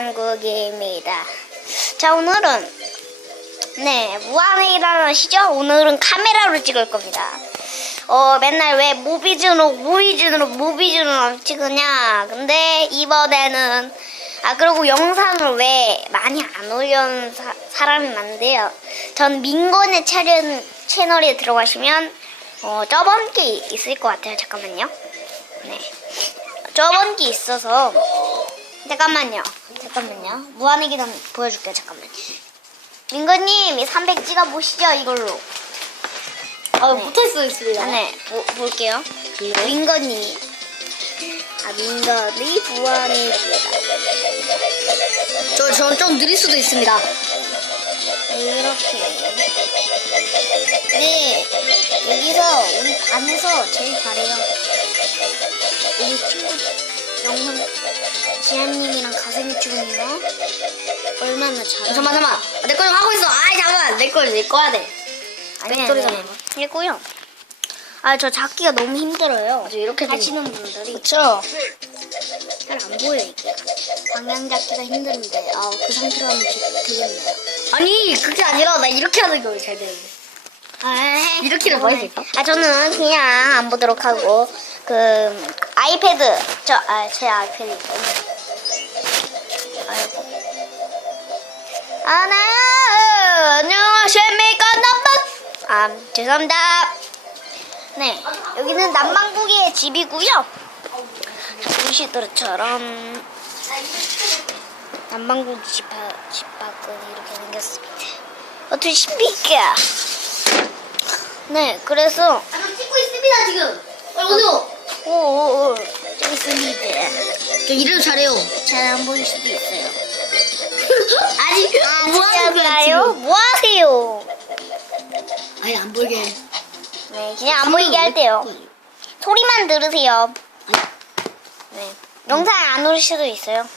무한국입니다. 자, 오늘은, 네, 무한회의라는 아시죠? 오늘은 카메라로 찍을 겁니다. 어, 맨날 왜 무비준으로, 무비준으로, 무비준으로 찍으냐. 근데 이번에는, 아, 그리고 영상을 왜 많이 안 올려는 사, 사람이 많은데요. 전 민건의 차련 채널에 들어가시면, 어, 저번 게 있을 것 같아요. 잠깐만요. 네. 저번 게 있어서, 잠깐만요. 잠깐만요. 무한의 기단 보여줄게요. 잠깐만요. 민건님, 이 300 찍어보시죠, 이걸로. 아, 네. 있어 있습니다. 아, 네, 보, 볼게요. 민건이. 아, 민건이 무한의 기단. 저, 전좀 느릴 수도 있습니다. 이렇게. 네, 여기서 우리 반에서 제일 잘해요. 우리 친구 영상 지한님이랑 가생주님이랑 얼마나 잘해. 잠깐만, 잠깐만. 내 거좀 하고 있어. 아이, 잠깐만. 내 걸, 내 거야 돼. 아니, 아니, 했고요. 아, 저 잡기가 너무 힘들어요. 맞아, 이렇게 하시는 분들이 그쵸? 잘 안 보여, 이게. 방향 잡기가 힘든데, 아, 그 상태로 하면 되- 되겠네요. 아니, 그게 아니라 나 이렇게 하는 거 잘 되는데. 아, 이렇게는 봐야 될까? 아, 저는 그냥 안 보도록 하고, 그, 아이패드, 저, 아, 제 아이패드. 아이고. 아, 네, 안녕하십니까, 남방. 아, 죄송합니다. 네, 여기는 남방국의 집이고요. 자, 보시들처럼 남방국 집, 밖- 집 밖은 이렇게 생겼습니다. 어떻게 신비가? 네, 그래서 아, 저 찍고 있습니다, 지금. 빨리 오 세요. 오오오 저기 있습니다. 저 일을 잘해요. 잘 안 보일 수도 있어요. 아니, 뭐 하는 거야, 나요? 지금? 뭐 하세요? 아니, 안 보이게. 네, 그냥 안 보이게 할게요. 소리만 들으세요. 네, 영상 안올 수도 있어요.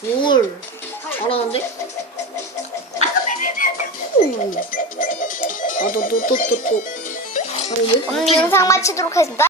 뭘. 잘하는데? 아, 너, 너, 또, 또, 또. 아니, 왜 오늘 영상 마치도록 하겠습니다.